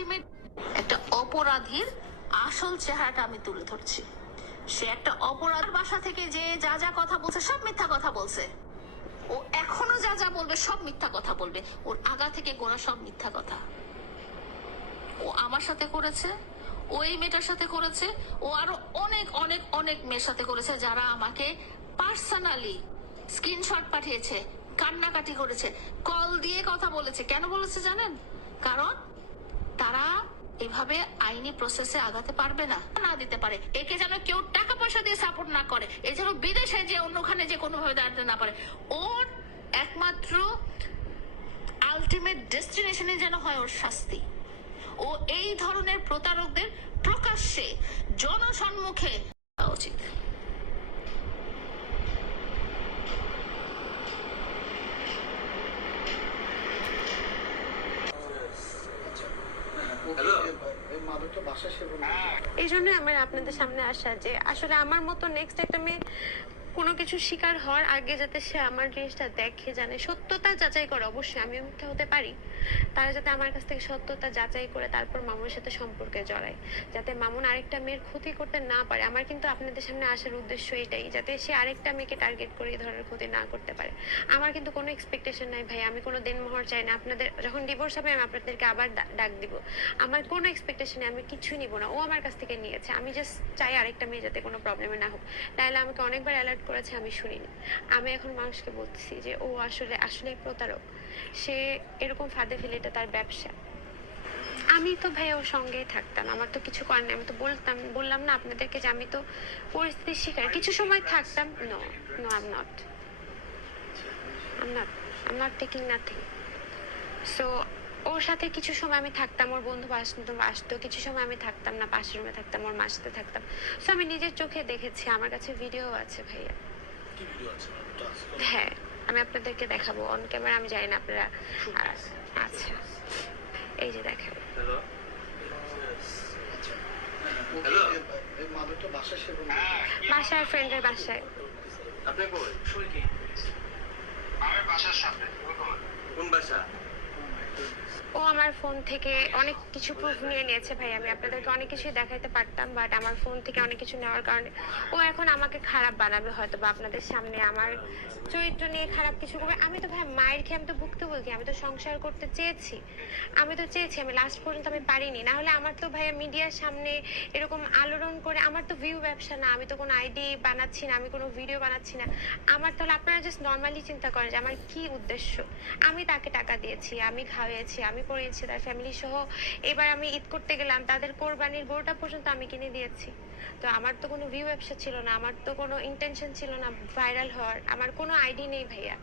Ultimate একটা অপরাধীর আসল চেহারাটা আমি তুলে ধরছি। সে একটা অপরাধ, বাসা থেকে যে যা যা কথা বলছে সব মিথ্যা কথা বলছে। ও এখনো যা যা বলবে সব মিথ্যা কথা বলবে। ওর আগা থেকে গোড়া সব মিথ্যা কথা। ও আমার সাথে করেছে, ওই মেয়েটার সাথে করেছে, ও আরো অনেক অনেক অনেক মেয়ের সাথে করেছে, যারা আমাকে পার্সোনালি স্ক্রিনশট পাঠিয়েছে, কান্নাকাটি করেছে, কল দিয়ে কথা বলেছে। কেন বলেছে জানেন? কারণ তারা এভাবে আইনি প্রসেসে আগাতে পারবে না, না দিতে পারে। একে যেন কেউ টাকা পয়সা দিয়ে সাপোর্ট না করে, এ যেন বিদেশে যে অন্যখানে যে কোনোভাবে দাঁড়াতে না পারে। ওর একমাত্র আলটিমেট ডেস্টিনেশনে যেন হয় ওর শাস্তি। ও এই ধরনের প্রতারকদের প্রকাশ্যে জনসম্মুখে দেওয়া উচিত। এই জন্য আমার আপনাদের সামনে আসা, যে আসলে আমার মতো নেক্সট একটা মেয়ে কোনো কিছু শিকার হওয়ার আগে যাতে সে আমার জিনিসটা দেখে, জানে, সত্যতা যাচাই করে। অবশ্যই আমিও মিথ্যা হতে পারি, তারা যাতে আমার কাছ থেকে সত্যতা যাচাই করে তারপর মামুনের সাথে সম্পর্কে জড়ায়, যাতে মামুন আরেকটা মেয়ের ক্ষতি করতে না পারে। আমার কিন্তু আপনাদের সামনে আসার উদ্দেশ্য এটাই, যাতে সে আরেকটা মেয়েকে টার্গেট করে এই ধরনের ক্ষতি না করতে পারে। আমার কিন্তু কোনো এক্সপেকটেশন নাই ভাই, আমি কোনো দেনমোহর চাই না। আপনাদের যখন ডিভোর্স হবে আমি আপনাদেরকে আবার ডাক দিব। আমার কোনো এক্সপেকটেশনে আমি কিছুই নিব না। ও আমার কাছ থেকে নিয়েছে, আমি জাস্ট চাই আরেকটা মেয়ে যাতে কোনো প্রবলেমে না হোক। তাহলে আমাকে অনেকবার অ্যালার্ট করেছে, আমি শুনিনি। আমি এখন মানুষকে বলতেছি যে ও আসলে প্রতারক, সে এরকম ফাঁদে ফেলে, এটা তার ব্যবসা। আমি তো ভাই ওর সঙ্গেই থাকতাম, আমার তো কিছু করার নেই। আমি তো বললাম না আপনাদেরকে যে আমি তো পরিস্থিতির শিকার। কিছু সময় থাকতাম। No no, I am not taking nothing. So ওর সাথে কিছু সময় আমি থাকতাম, ওর বন্ধু আসতো, কিছু সময় আমি থাকতাম না, পাশের রুমে থাকতাম, ওর মার সাথে থাকতাম। সো আমি নিজের চোখে দেখেছি, আমার কাছে ভিডিও আছে ভাইয়া। হ্যাঁ, আমি আপনাদেরকে দেখাবো অন ক্যামেরা। আমি জানি না আপনারা। আচ্ছা, এই যে দেখাবো। বাসায়, ফ্রেন্ডের বাসায়। আপনি কই? আমি বাসার সামনে। কোন বাসা? ও আমার ফোন থেকে অনেক কিছু প্রুফ নিয়ে নিয়েছে ভাই। আমি আপনাদেরকে অনেক কিছুই দেখাইতে পারতাম, বাট আমার ফোন থেকে অনেক কিছু নেওয়ার কারণে ও এখন আমাকে খারাপ বানাবে হয়তো, বা আপনাদের সামনে আমার চরিত্র নিয়ে খারাপ কিছু করবে। আমি তো ভাই মায়ের খেয়ে আমি তো ভুক্তভোগী, আমি তো সংসার করতে চেয়েছি, আমি লাস্ট পর্যন্ত আমি পারিনি। না হলে আমার তো ভাইয়া মিডিয়ার সামনে এরকম আলোড়ন করে, আমার তো ভিউ ব্যবসা না, আমি তো কোনো আইডি বানাচ্ছি না, আমি কোনো ভিডিও বানাচ্ছি না। আমার তাহলে আপনারা জাস্ট নর্মালি চিন্তা করেন যে আমার কি উদ্দেশ্য। আমি তাকে টাকা দিয়েছি, আমি খাওয়াইছি, আমি পড়িয়েছি, তার ফ্যামিলি সহ। এবার আমি ঈদ করতে গেলাম, তাদের কোরবানির গরুটা পর্যন্ত আমি কিনে দিয়েছি। তো আমার তো কোনো ভিউ ব্যবসা ছিল না, আমার তো কোনো ইন্টেনশন ছিল না ভাইরাল হওয়ার, আমার কোনো আইডি নেই ভাইয়া।